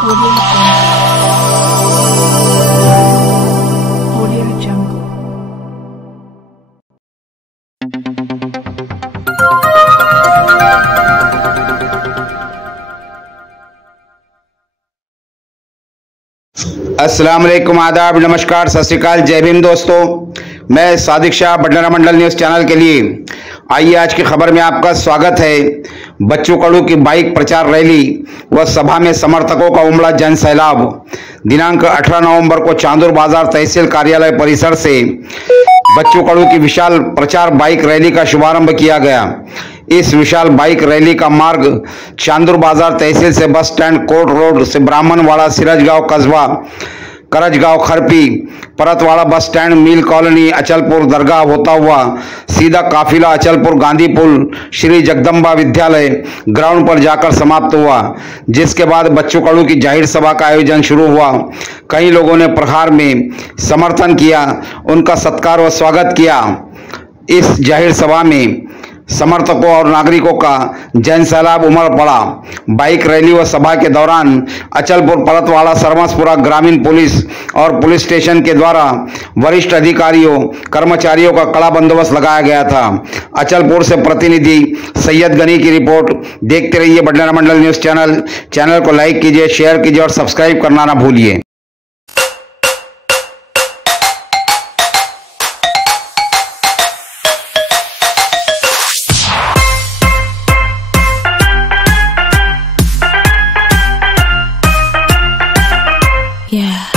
Audio Jungle. अस्सलाम वालेकुम, आदाब, नमस्कार, सत श्री अकाल, जय भीम दोस्तों। मैं सादिक शाह, बडनेरा मंडल न्यूज़ चैनल के लिए। आइए आज की खबर में आपका स्वागत है। बच्चू कडू की बाइक प्रचार रैली व सभा में समर्थकों का उमड़ा जन सैलाब। दिनांक 18 नवंबर को चांदूर बाजार तहसील कार्यालय परिसर से बच्चू कडू की विशाल प्रचार बाइक रैली का शुभारंभ किया गया। इस विशाल बाइक रैली का मार्ग चांदूर बाजार तहसील से बस स्टैंड, कोर्ट रोड से ब्राह्मणवाड़ा, सिरजगांव कस्बा, Karajgaon, Kharpi, Paratwada bus stand, mill colony, Achalpur दरगाह होता हुआ सीधा काफिला अचलपुर गांधी पुल, श्री जगदम्बा विद्यालय ग्राउंड पर जाकर समाप्त हुआ, जिसके बाद बच्चू कडू की जाहिर सभा का आयोजन शुरू हुआ। कई लोगों ने प्रहार में समर्थन किया, उनका सत्कार व स्वागत किया। इस जाहिर सभा में समर्थकों और नागरिकों का जन सैलाब उमड़ पड़ा। बाइक रैली व सभा के दौरान अचलपुर, परतवाड़ा, सरमसपुरा ग्रामीण पुलिस और पुलिस स्टेशन के द्वारा वरिष्ठ अधिकारियों, कर्मचारियों का कड़ा बंदोबस्त लगाया गया था। अचलपुर से प्रतिनिधि सैयद गनी की रिपोर्ट। देखते रहिए बडनेरा मंडल न्यूज़ चैनल। चैनल को लाइक कीजिए, शेयर कीजिए और सब्सक्राइब करना ना भूलिए। Yeah.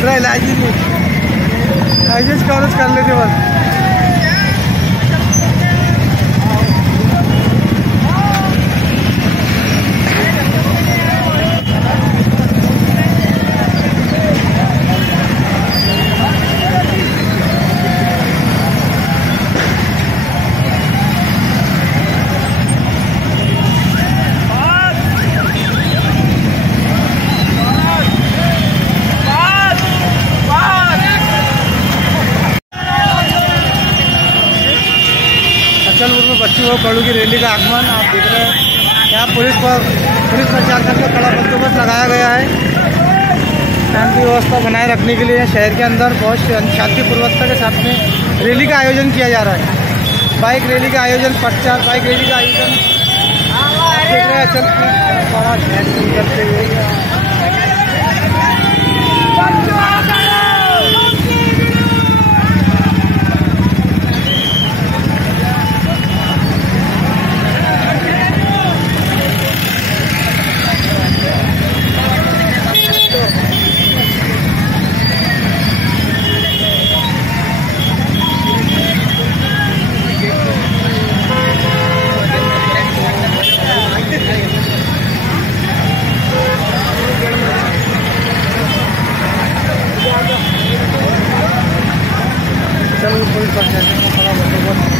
दूसरा इलाज ही नहीं, ऐसे कवरेज कर लेते बस। बच्चों कड़ू की रैली का आगमन आप देख रहे हैं। यहाँ पुलिस प्रशासन का कड़ा बंदोबस्त लगाया गया है। शांति व्यवस्था बनाए रखने के लिए शहर के अंदर बहुत शांतिपूर्वकता के साथ में रैली का आयोजन किया जा रहा है। बाइक रैली का आयोजन, प्रचार बाइक रैली का आयोजन देख रहे हैं। बड़ा शहर करते हुए पुलिस प्रशासन का बड़ा बंदोबस्त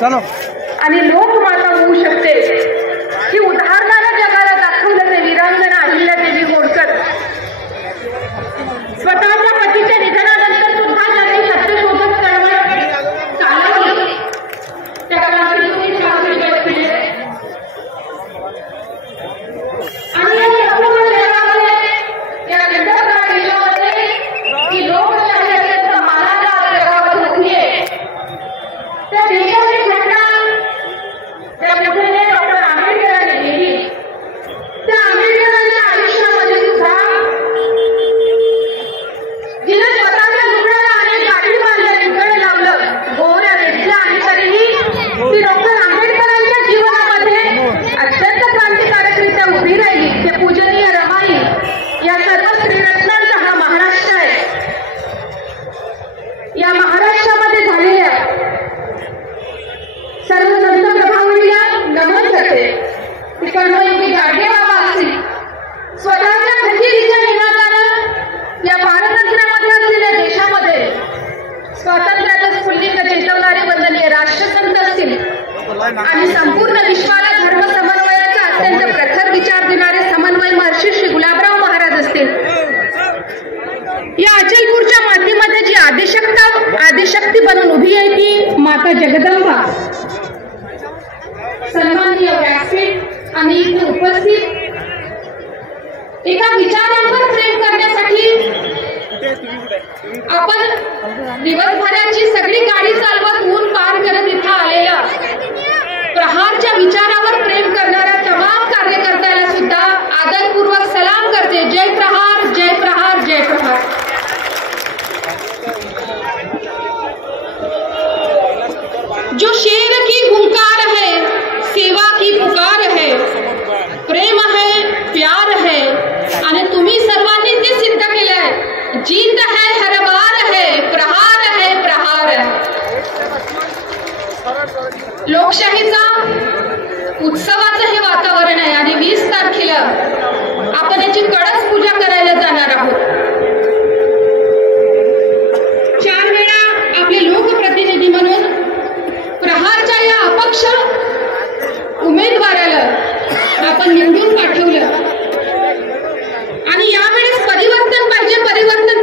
चलो आणि लोकमाता होऊ शकते ही उदाहरणाला जगाला दाखवलं ते वीरांगना अहिल्यादेवी होळकर। स्वतःच्या पतीच्या निधनानंतर सुद्धा त्यांनी सत्यशोधक चळवळ चालवली। त्या क्रांतिज्योती सावित्रीबाई फुले आणि या गंधर्व देशामध्ये ही लोकशाही अत्यंत मानाचा जगावर होती आहे। त्या देशाची घटना त्या पुढे डॉक्टर आंबेडकरांनी लिहिली। त्या आंबेडकरांच्या आयुष्यामध्ये सुद्धा जिने स्वतःच्या लुगड्याला आणि गाठी बांधलं, निगड लावलं, गोऱ्या वेठल्या आणि तरीही ती डॉक्टर आंबेडकरांच्या जीवनामध्ये अत्यंत क्रांतिकारकरित्या उभी राहिली। ते पूजनीय रमाई या सर्व स्त्रीरत्नांचा हा महाराष्ट्र आहे। या महाराष्ट्रामध्ये झालेल्या सर्व संत प्रभावळीला नमन करते। ती कर्मयोगी गाडगे बाबा असतील, स्वतःच्या खंजीरीच्या निनादानं या पारतंत्र्यामध्ये असलेल्या देशामध्ये स्वातंत्र्याचं स्फुल्लिंग चेतवणारे वंदनीय राष्ट्रसंत असतील आणि संपूर्ण विश्वाला धर्म समन्वयाचा अत्यंत प्रखर विचार देणारे समन्वय महर्षी श्री गुलाबराव महाराज असतील। माता जगदंबा, सन्माननीय व्यासपीठ आणि इथे उपस्थित एका विचारांवर प्रेम करण्यासाठी आपण दिवसभराची सगळी गाडी चालवत ऊन पार करत इथं आलेला प्रहारच्या विचारावर प्रेम करणाऱ्या तमाम कार्यकर्त्याला सुद्धा आदरपूर्वक सलाम करते. जय प्रहार, जय प्रहार, जय प्रहार. जो शेर की हुंकार है, सेवा की पुकार है, प्रेम है, प्यार है आणि तुम्ही सर्वांनी ते सिद्ध केलंय. जीत है, हर बार है, प्रहार है, प्रहार है. लोकशाहीचा उत्सवाचं हे वातावरण आहे आणि 20 तारखेला आपण याची कळस पूजा करायला जाणार आहोत. 4 वेळा आपले लोकप्रतिनिधी म्हणून प्रहारच्या या अपक्ष उमेदवाराला आपण निवडून पाठवलं आणि यावेळेस परिवर्तन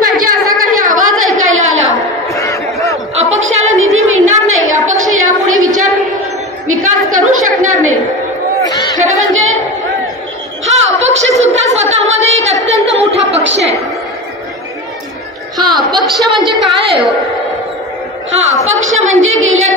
पाहिजे असा काही आवाज ऐकायला आला. अपक्षाला निधी मिळणार नाही, अपक्ष यापुढे विकास करू शकणार नाही. खरं म्हणजे हा अपक्ष सुद्धा स्वतःमध्ये एक अत्यंत मोठा पक्ष आहे. हा अपक्ष म्हणजे काय आहे? हा अपक्ष म्हणजे गेल्या